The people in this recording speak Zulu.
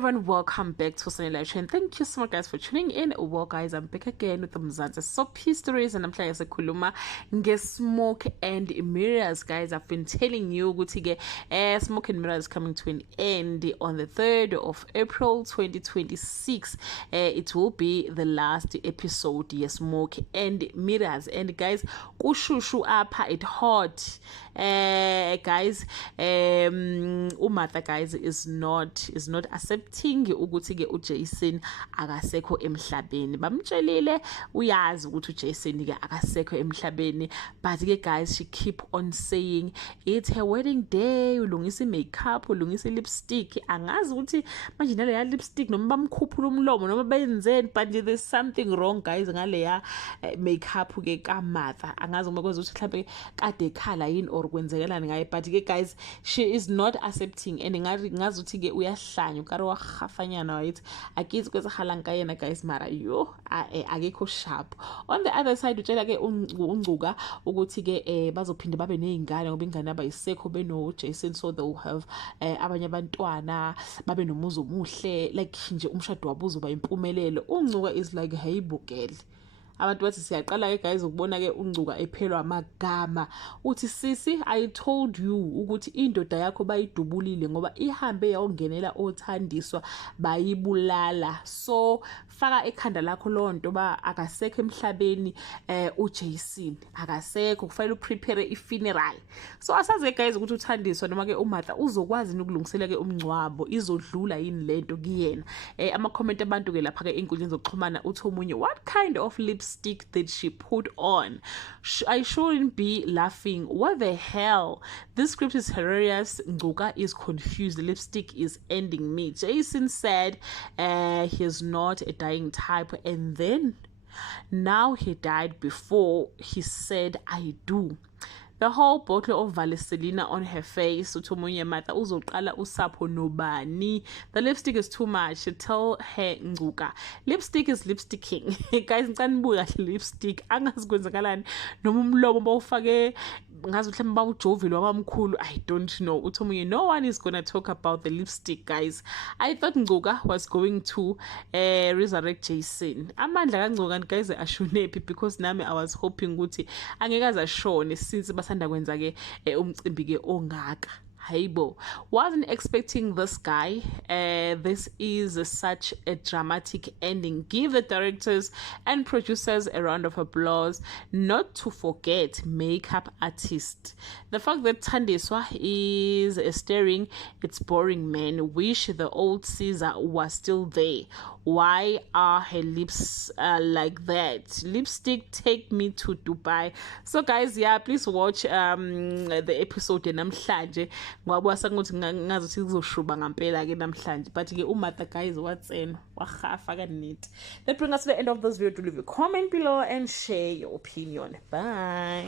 everyone, welcome back to Sunny Live Chain. Thank you so much guys for tuning in. Well guys, I'm back again with the Mzansi Soap Histories and I'm trying to kuluma Smoke and Mirrors. Guys, I've been telling you Smoke and Mirrors is coming to an end on the 3rd of April 2026. It will be the last episode, Smoke and Mirrors. And guys, kushushu apha it hot. Guys, uMartha guys is not accepting ukuthi ke uJason akasekho emhlabeni. Bamtshelile uyazi ukuthi uJason ke akasekho emhlabeni, but ke guys she keep on saying it's her wedding day, ulungisa makeup, ulungisa lipstick. Angazi ukuthi manje nale ya lipstick noma bamkhuphula umlomo noma benzeni, but there's something wrong guys ngale ya makeup ke kaMartha. Angazi uma kwenza ukuthi mhlawumbe kade khala yini or kwenzekelani ngaye, but ke guys she is not accepting and ngazi ukuthi ke uyahlanya ukare wa khafanyana right akithi kwezakhala yena guys mara yo akekho sharp. On the other side utshela ke uNgcuka ukuthi ke bazophinde babe nezingane ngoba ingane abayisekho beno Jason, so they will have abanye abantwana babe nomuzi omuhle, like nje umshado wabo uzoba impumelelo. uNgcuka is like hey bukele abantu bathi siyaqala ke guys ukubona ke uNgcuka ephelwa amagama uthi sisi I told you ukuthi indoda yakho bayidubulile ngoba ihambe yawongenela othandiswa bayibulala, so faka ekhanda lakho lonto ba akasekho emhlabeni. uJason akasekho, kufanele uprepare ifuneral. So asaze guys ukuthi uthandiswa noma ke uMartha uzokwazi ukulungisela ke umncwabo, izodlula yini lento kuyena. Ama comment abantu ke lapha ke inkundleni zokuxhumana uthi omunye, what kind of lipstick did she put on? I shouldn't be laughing. What the hell? This script is hilarious. Ngcuka is confused. The lipstick is ending me. Jason said he's not a dying type, and then now he died before he said I do. The whole bottle of Vaseline on her face. Utomunye Martha uzoqala usapho nobani. The lipstick is too much. Tell her Ngcuka. Lipstick is lipsticking. Guys, ngicanibuka lipstick. Angazi kwenzakalani noma umlomo bawufake ngazi mhlawumbe bawujovile wabamkhulu. I don't know. Utomunye, no one is gonna talk about the lipstick guys. I thought Ngcuka was going to resurrect Jason. Amandla kaNgcuka guys ashonephi, because nami I was hoping ukuthi angekaza ashone since basanda kwenza ke umcimbi ke ongaka. Haibo, wasn't expecting this guy. This is such a dramatic ending. Give the directors and producers a round of applause. Not to forget makeup artist. The fact that Thandiswa is staring, it's boring man. Wish the old Caesar was still there. Why are her lips like that? Lipstick take me to Dubai. So guys, yeah, please watch the episode namhlanje ngoba sanguthi ngazi ukuthi kuzoshuba ngempela ke namhlanje, but ke uMartha guys watsena wahafa kaneti. That brings us to the end of this video. Do leave a comment below and share your opinion. Bye.